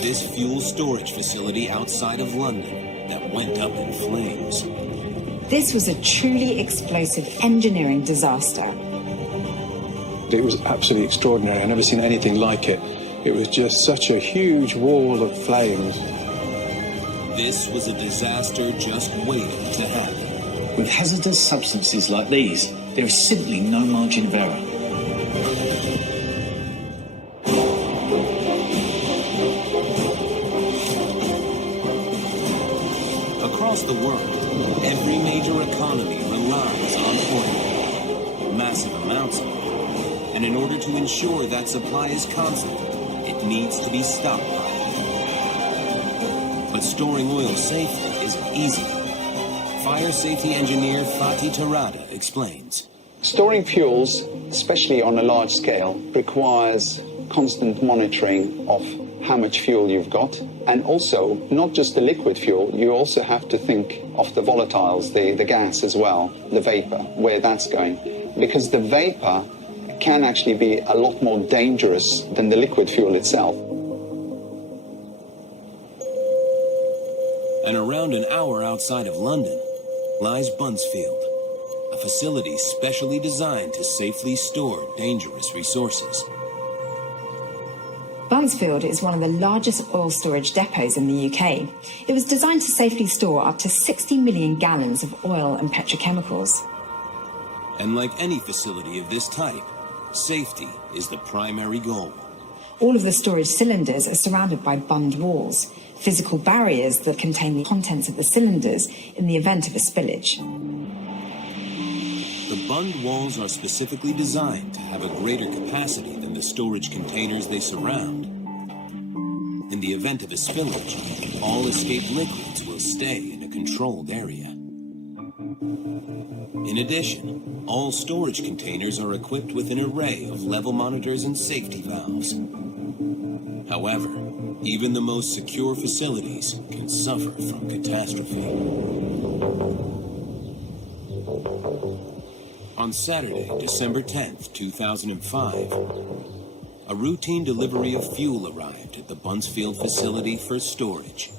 this fuel storage facility outside of London that went up in flames. This was a truly explosive engineering disaster. It was absolutely extraordinary. I've never seen anything like it. It was just such a huge wall of flames. This was a disaster just waiting to happen. With hazardous substances like these, there is simply no margin of error. Across the world, every major economy relies on oil, massive amounts of it. And in order to ensure that supply is constant, it needs to be stockpiled. But storing oil safely isn't easy. Fire safety engineer Fatih Tarada explains. Storing fuels, especially on a large scale, requires constant monitoring of how much fuel you've got. And also, not just the liquid fuel, you also have to think of the volatiles, the gas as well, the vapor, where that's going. Because the vapor can actually be a lot more dangerous than the liquid fuel itself. And around an hour outside of London lies Buncefield, a facility specially designed to safely store dangerous resources. Buncefield is one of the largest oil storage depots in the UK. It was designed to safely store up to 60 million gallons of oil and petrochemicals. And like any facility of this type, safety is the primary goal. All of the storage cylinders are surrounded by bund walls, physical barriers that contain the contents of the cylinders in the event of a spillage. The bund walls are specifically designed to have a greater capacity than the storage containers they surround. In the event of a spillage, all escaped liquids will stay in a controlled area. In addition, all storage containers are equipped with an array of level monitors and safety valves. However, even the most secure facilities can suffer from catastrophe. On Saturday, December 10th, 2005, a routine delivery of fuel arrived at the Buncefield facility for storage.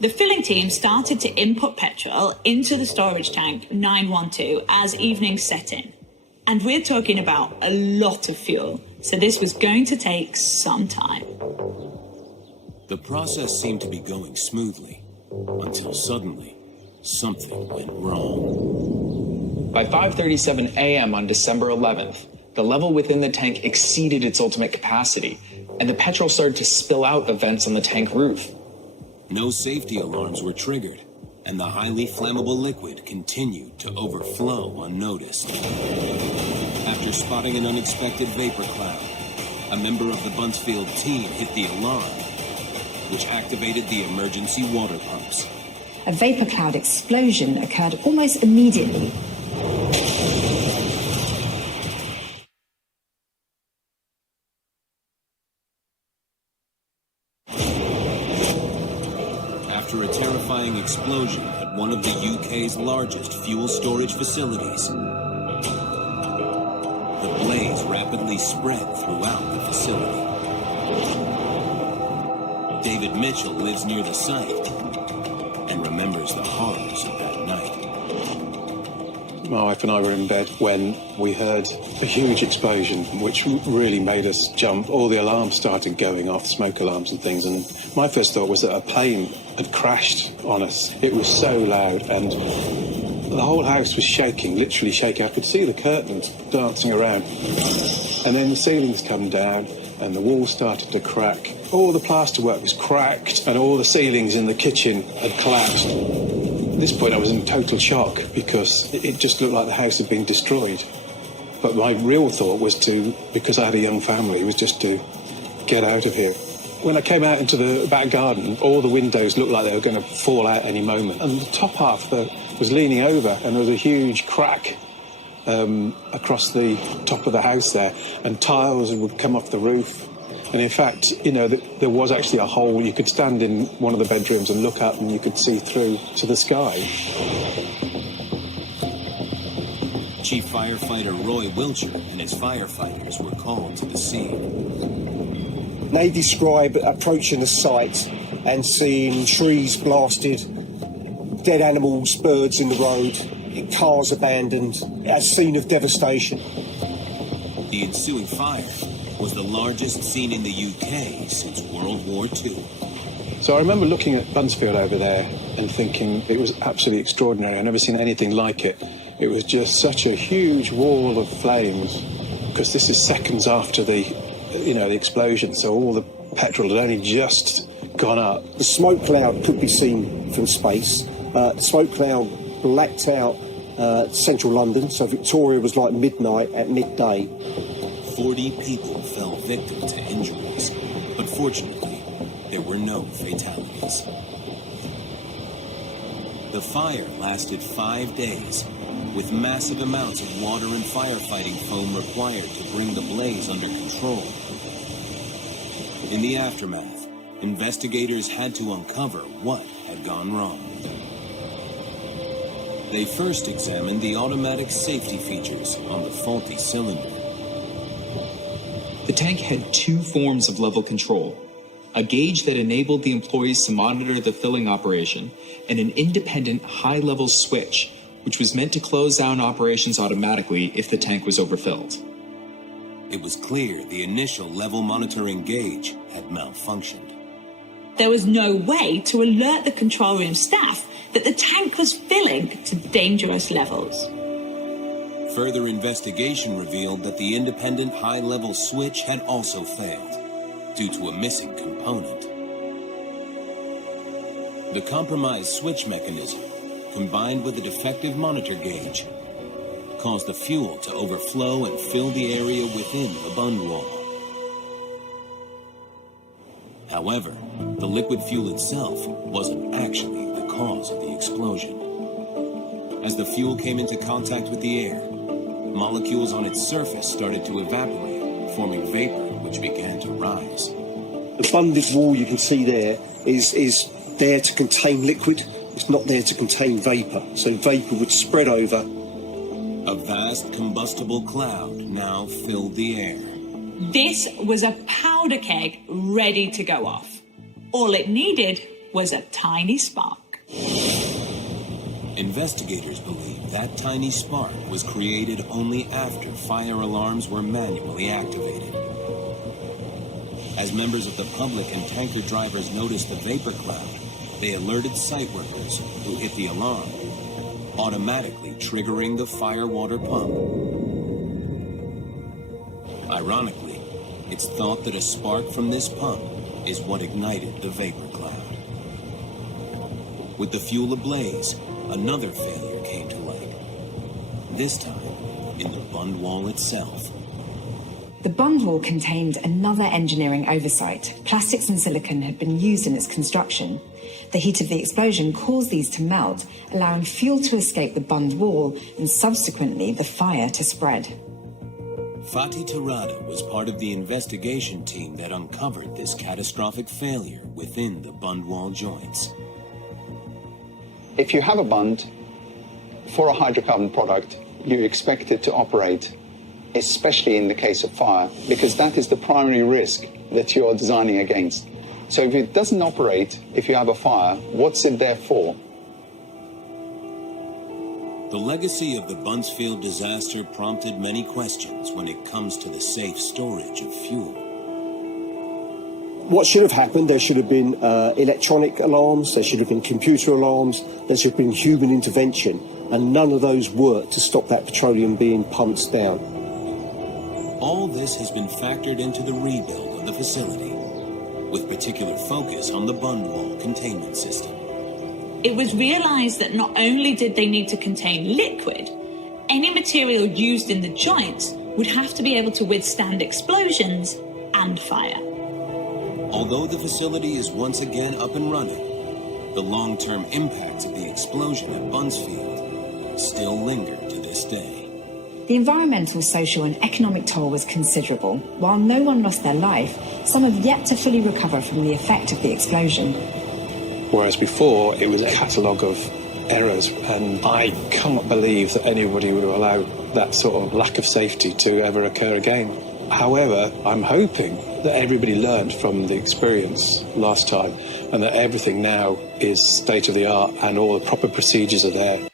The filling team started to input petrol into the storage tank 912 as evening set in. And we're talking about a lot of fuel, so this was going to take some time. The process seemed to be going smoothly, until suddenly, something went wrong. By 5:37 a.m. on December 11th, the level within the tank exceeded its ultimate capacity, and the petrol started to spill out of vents on the tank roof. No safety alarms were triggered, and the highly flammable liquid continued to overflow unnoticed. After spotting an unexpected vapor cloud, a member of the Buncefield team hit the alarm, which activated the emergency water pumps. A vapor cloud explosion occurred almost immediately. After a terrifying explosion at one of the UK's largest fuel storage facilities, the blaze rapidly spread throughout the facility. David Mitchell lives near the site and remembers the horrors of that night. My wife and I were in bed when we heard a huge explosion, which really made us jump. All the alarms started going off, smoke alarms and things, and my first thought was that a plane had crashed on us. It was so loud, and the whole house was shaking, literally shaking. I could see the curtains dancing around. And then the ceilings come down, and the walls started to crack. All the plasterwork was cracked, and all the ceilings in the kitchen had collapsed. At this point, I was in total shock because it just looked like the house had been destroyed. But my real thought was because I had a young family, was just to get out of here. When I came out into the back garden, all the windows looked like they were going to fall out any moment. And the top half was leaning over, and there was a huge crack across the top of the house there, and tiles would come off the roof. And in fact, there was actually a hole. You could stand in one of the bedrooms and look up, and you could see through to the sky. Chief Firefighter Roy Wiltshire and his firefighters were called to the scene. They describe approaching the site and seeing trees blasted, dead animals, birds in the road, cars abandoned, a scene of devastation. The ensuing fire was the largest seen in the UK since World War II. So I remember looking at Buncefield over there and thinking it was absolutely extraordinary. I'd never seen anything like it. It was just such a huge wall of flames, because this is seconds after the explosion, so all the petrol had only just gone up. The smoke cloud could be seen from space. The smoke cloud blacked out central London, so Victoria was like midnight at midday. 40 people fell victim to injuries, but fortunately, there were no fatalities. The fire lasted 5 days, with massive amounts of water and firefighting foam required to bring the blaze under control. In the aftermath, investigators had to uncover what had gone wrong. They first examined the automatic safety features on the faulty cylinder. The tank had two forms of level control: a gauge that enabled the employees to monitor the filling operation, and an independent high-level switch, which was meant to close down operations automatically if the tank was overfilled. It was clear the initial level monitoring gauge had malfunctioned. There was no way to alert the control room staff that the tank was filling to dangerous levels. Further investigation revealed that the independent high-level switch had also failed due to a missing component. The compromised switch mechanism, combined with a defective monitor gauge, caused the fuel to overflow and fill the area within the bund wall. However, the liquid fuel itself wasn't actually the cause of the explosion. As the fuel came into contact with the air, molecules on its surface started to evaporate, forming vapor which began to rise. The bunded wall you can see there is there to contain liquid. It's not there to contain vapour, so vapour would spread over. A vast combustible cloud now filled the air. This was a powder keg ready to go off. All it needed was a tiny spark. Investigators believe that tiny spark was created only after fire alarms were manually activated. As members of the public and tanker drivers noticed the vapor cloud, they alerted site workers who hit the alarm, automatically triggering the fire water pump. Ironically, it's thought that a spark from this pump is what ignited the vapor cloud. With the fuel ablaze, another failure came to light, this time in the bund wall itself. The bund wall contained another engineering oversight. Plastics and silicon had been used in its construction. The heat of the explosion caused these to melt, allowing fuel to escape the bund wall and subsequently the fire to spread. Fatih Tarada was part of the investigation team that uncovered this catastrophic failure within the bund wall joints. If you have a bund for a hydrocarbon product, you expect it to operate, especially in the case of fire, because that is the primary risk that you are designing against. So if it doesn't operate, if you have a fire, what's it there for? The legacy of the Buncefield disaster prompted many questions when it comes to the safe storage of fuel. What should have happened, there should have been electronic alarms, there should have been computer alarms, there should have been human intervention, and none of those worked to stop that petroleum being pumped down. All this has been factored into the rebuild of the facility, with particular focus on the bund wall containment system. It was realised that not only did they need to contain liquid, any material used in the joints would have to be able to withstand explosions and fire. Although the facility is once again up and running, the long-term impacts of the explosion at Buncefield still linger to this day. The environmental, social and economic toll was considerable. While no one lost their life, some have yet to fully recover from the effect of the explosion. Whereas before, it was a catalogue of errors, and I can't believe that anybody would allow that sort of lack of safety to ever occur again. However, I'm hoping that everybody learned from the experience last time and that everything now is state of the art and all the proper procedures are there.